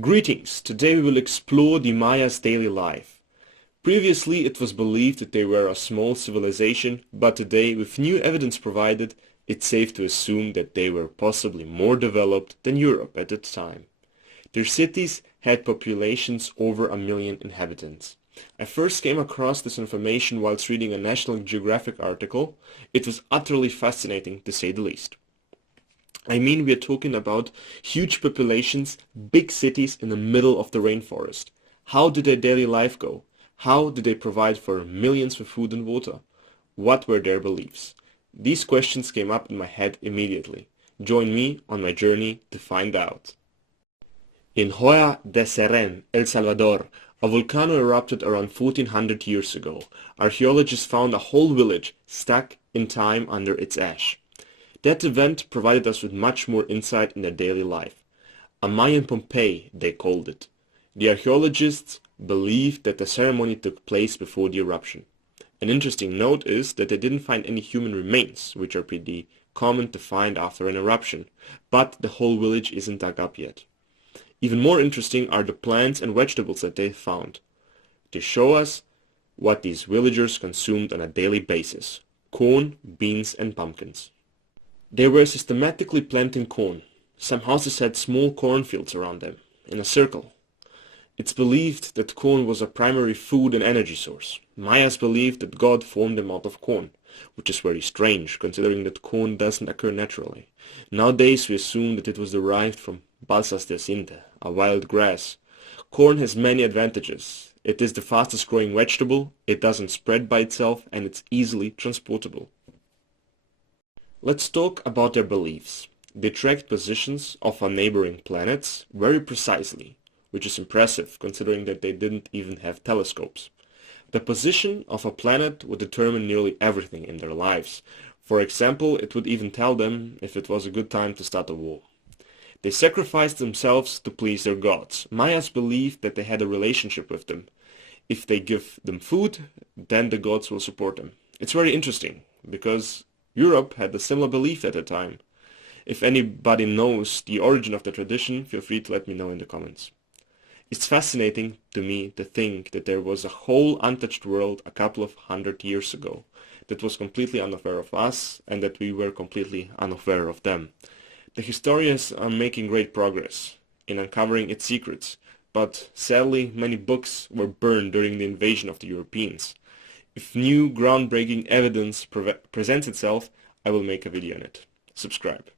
Greetings! Today we will explore the Mayas' daily life. Previously it was believed that they were a small civilization, but today, with new evidence provided, it's safe to assume that they were possibly more developed than Europe at that time. Their cities had populations over 1 million inhabitants. I first came across this information whilst reading a National Geographic article. It was utterly fascinating, to say the least. I mean, we are talking about huge populations, big cities in the middle of the rainforest. How did their daily life go? How did they provide for millions with food and water? What were their beliefs? These questions came up in my head immediately. Join me on my journey to find out. In Hoya de Serén, El Salvador, a volcano erupted around 1400 years ago. Archaeologists found a whole village stuck in time under its ash. That event provided us with much more insight in their daily life. A Mayan Pompeii, they called it. The archaeologists believed that the ceremony took place before the eruption. An interesting note is that they didn't find any human remains, which are pretty common to find after an eruption, but the whole village isn't dug up yet. Even more interesting are the plants and vegetables that they found. They show us what these villagers consumed on a daily basis: corn, beans and pumpkins. They were systematically planting corn. Some houses had small cornfields around them, in a circle. It's believed that corn was a primary food and energy source. Mayas believed that God formed them out of corn, which is very strange considering that corn doesn't occur naturally. Nowadays we assume that it was derived from balsas de cinte, a wild grass. Corn has many advantages. It is the fastest growing vegetable, it doesn't spread by itself, and it's easily transportable. Let's talk about their beliefs. They tracked positions of our neighboring planets very precisely, which is impressive considering that they didn't even have telescopes. The position of a planet would determine nearly everything in their lives. For example, it would even tell them if it was a good time to start a war. They sacrificed themselves to please their gods. Mayas believed that they had a relationship with them. If they give them food, then the gods will support them. It's very interesting, because Europe had a similar belief at the time. If anybody knows the origin of the tradition, feel free to let me know in the comments. It's fascinating to me to think that there was a whole untouched world a couple of 100 years ago that was completely unaware of us and that we were completely unaware of them. The historians are making great progress in uncovering its secrets, but sadly many books were burned during the invasion of the Europeans. If new groundbreaking evidence presents itself, I will make a video on it. Subscribe.